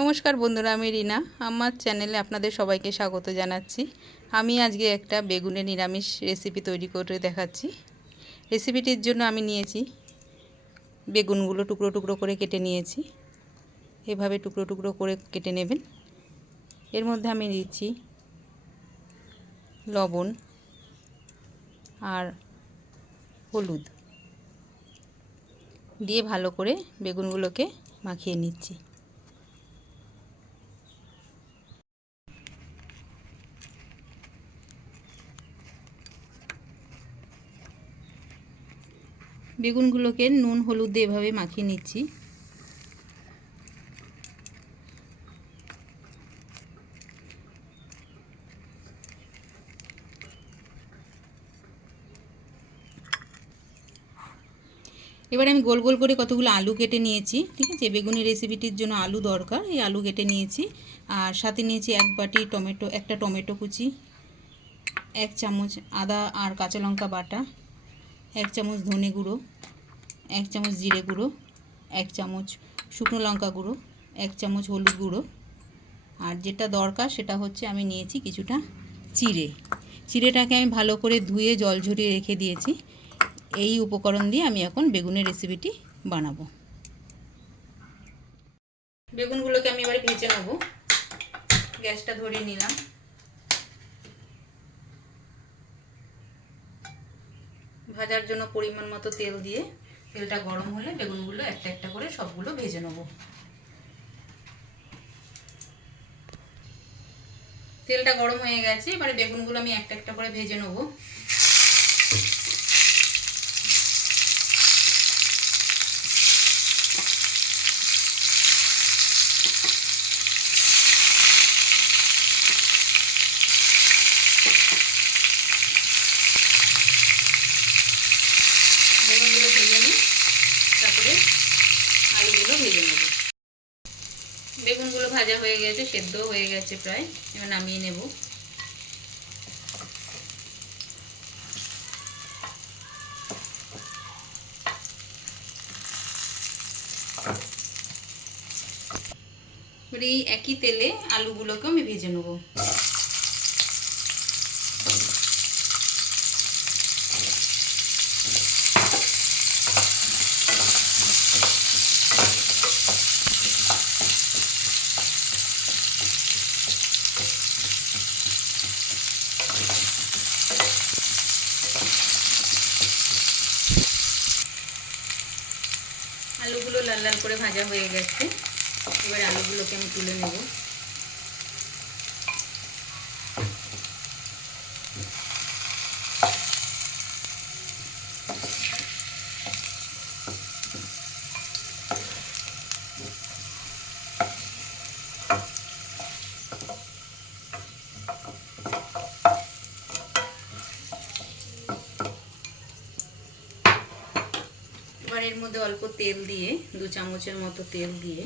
নমস্কার বন্ধুরা, আমি রিনা। আমার চ্যানেলে আপনাদের সবাইকে স্বাগত জানাচ্ছি। আমি আজকে একটা বেগুনের নিরামিষ রেসিপি তৈরি করে দেখাচ্ছি। রেসিপিটির জন্য আমি নিয়েছি বেগুনগুলো টুকরো টুকরো করে কেটে নিয়েছি। এভাবে টুকরো টুকরো করে কেটে নেবেন। এর মধ্যে আমি দিচ্ছি লবণ আর হলুদ দিয়ে ভালো করে বেগুনগুলোকে মাখিয়ে নিচ্ছি। বেগুনগুলোকে নুন হলুদ দিয়ে এভাবে মাখিয়ে নিচ্ছি। এবারে আমি গোল গোল করে কতগুলো আলু কেটে নিয়েছি। ঠিক আছে, বেগুনি রেসিপিটির জন্য আলু দরকার। এই আলু কেটে নিয়েছি। আর সাথে নিয়েছি এক বাটি টমেটো, একটা টমেটো কুচি, 1 চামচ আদা আর কাঁচা লঙ্কা বাটা, 1 চামচ ধনে গুঁড়ো, 1 চামচ জিরে গুঁড়ো, 1 চামচ শুকনো লঙ্কা গুঁড়ো, 1 চামচ হলুদ গুঁড়ো। আর যেটা দরকার সেটা হচ্ছে আমি নিয়েছি কিছুটা চিড়েটাকে আমি ভালো করে ধুয়ে জল ঝরিয়ে রেখে দিয়েছি। এই উপকরণ দিয়ে আমি এখন বেগুনের রেসিপিটি বানাবো। বেগুনগুলোকে আমি এবারে ভেজে নেব। গ্যাসটা ধরিয়ে নিলাম। ভাজার জন্য পরিমাণ মতো তেল দিয়ে, তেলটা গরম হলে বেগুনগুলো একটা একটা করে সবগুলো ভেজে নেব। তেলটা গরম হয়ে গেছে, এবারে বেগুনগুলো আমি একটা একটা করে ভেজে নেব। বেগুনগুলো ভেজে নিই, তারপরে আলুগুলো ভেজে নেব। বেগুনগুলো ভাজা হয়ে গেছে, সেদ্ধ হয়ে গেছে প্রায়। এবার নামিয়ে নেব। এই একই তেলে আলুগুলোকে আমি ভেজে নেব। আলুগুলো লাল লাল করে ভাজা হয়ে গেছে। এবার আলুগুলোকে আমি তুলে নেব। এবার এর মধ্যে অল্প তেল দিয়ে, 2 চামচের মতো তেল দিয়ে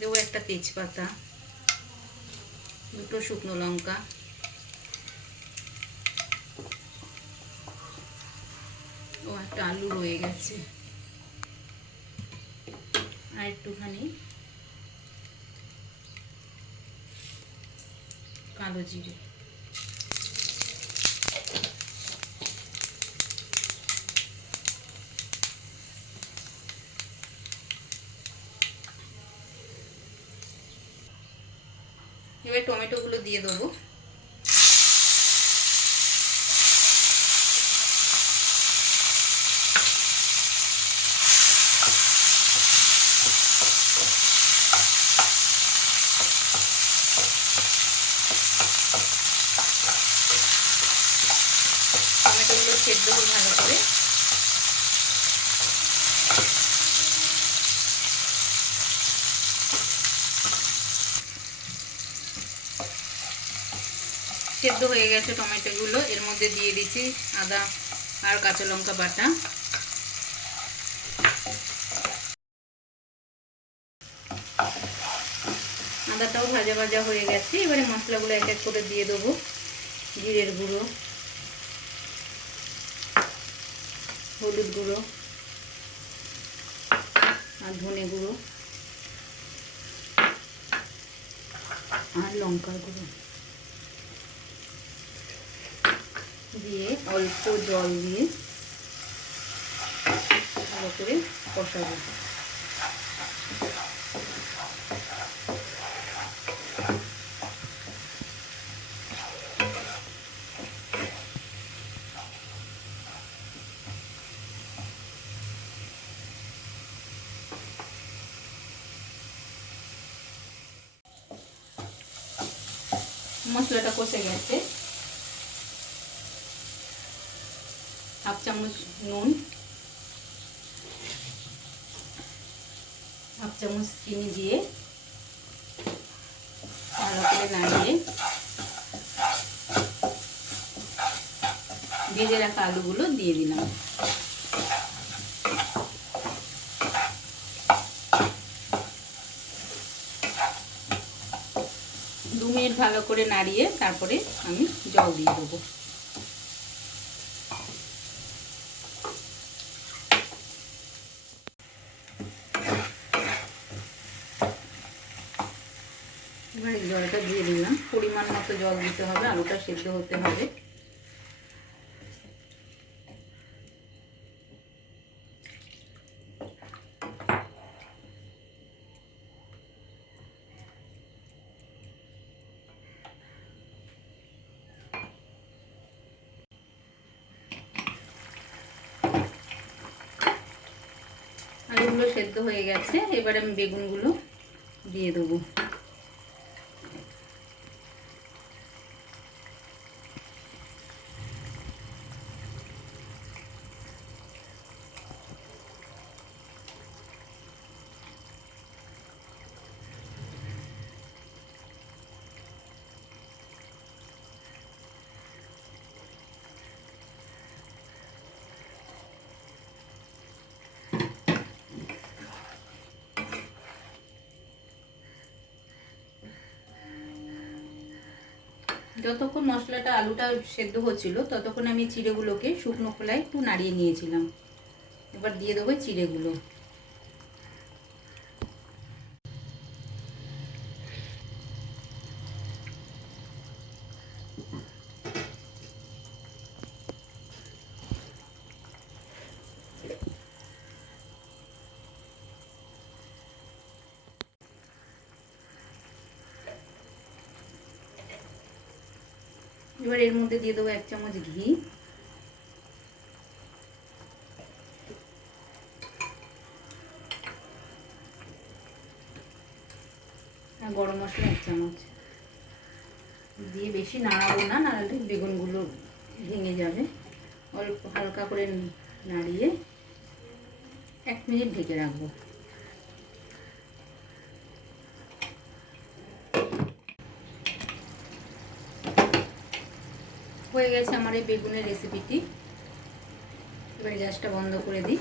দেবো একটা তেজপাতা, 2টো শুকনো লঙ্কা ও একটা আলু রয়ে গেছে, আর একটুখানি কালো জিরে। এবার টমেটোগুলো দিয়ে দেবো। টমেটোগুলো সেদ্ধ হোক ভালো করে। সেদ্ধ হয়ে গেছে টমেটোগুলো। এর মধ্যে দিয়ে দিচ্ছি আদা আর কাঁচা লঙ্কা বাটা। আদাটাও ভাজা ভাজা হয়ে গেছে। এবারে মশলাগুলো এক এক করে দিয়ে দেবো। জিরের গুঁড়ো, হলুদ গুঁড়ো আর ধনে গুঁড়ো আর লঙ্কার গুঁড়ো দিয়ে অল্প জল দিয়ে ভালো করে কষাবো। মশলাটা কষে গেছে, হাফ চামচ নুন, হাফ চামচ চিনি দিয়ে ভালো করে নাড়িয়ে ভেজে রাখা আলুগুলো দিয়ে দিলাম। দু মিনিট ভালো করে নাড়িয়ে তারপরে আমি জল দিয়ে দেবো। এবার জলটা দিয়ে দিলাম, পরিমাণ মতো জল দিতে হবে, আলুটা সেদ্ধ হতে হবে। আলুগুলো সেদ্ধ হয়ে গেছে, এবার আমি বেগুনগুলো দিয়ে দেবো। যতক্ষণ মশলাটা আলুটা সেদ্ধ হচ্ছিল ততক্ষণ আমি চিড়েগুলোকে শুকনো খোলায় একটু নাড়িয়ে নিয়েছিলাম। এবার দিয়ে দেবো চিড়েগুলো। এবার এর মধ্যে দিয়ে দেবো 1 চামচ ঘি, আর গরম মশলা 1 চামচ দিয়ে বেশি নাড়াবো না, নাড়ালে বেগুনগুলো ভেঙে যাবে। অল্প হালকা করে নাড়িয়ে 1 মিনিট ঢেকে রাখবো। হয়ে গেছে আমার এই বেগুনের রেসিপিটি। এবার গ্যাসটা বন্ধ করে দিই।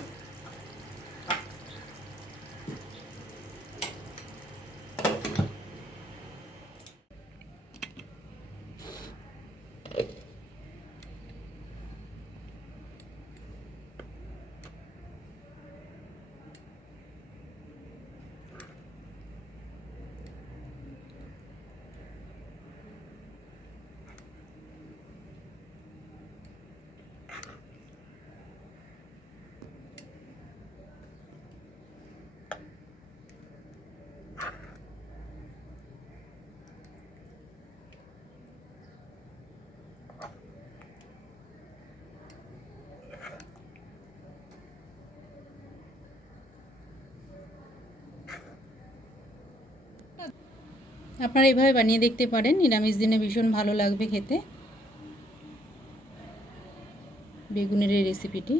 আপনারা এইভাবে বানিয়ে দেখতে পারেন, নিরামিষ দিনে ভীষণ ভালো লাগবে খেতে বেগুনের এই রেসিপিটি।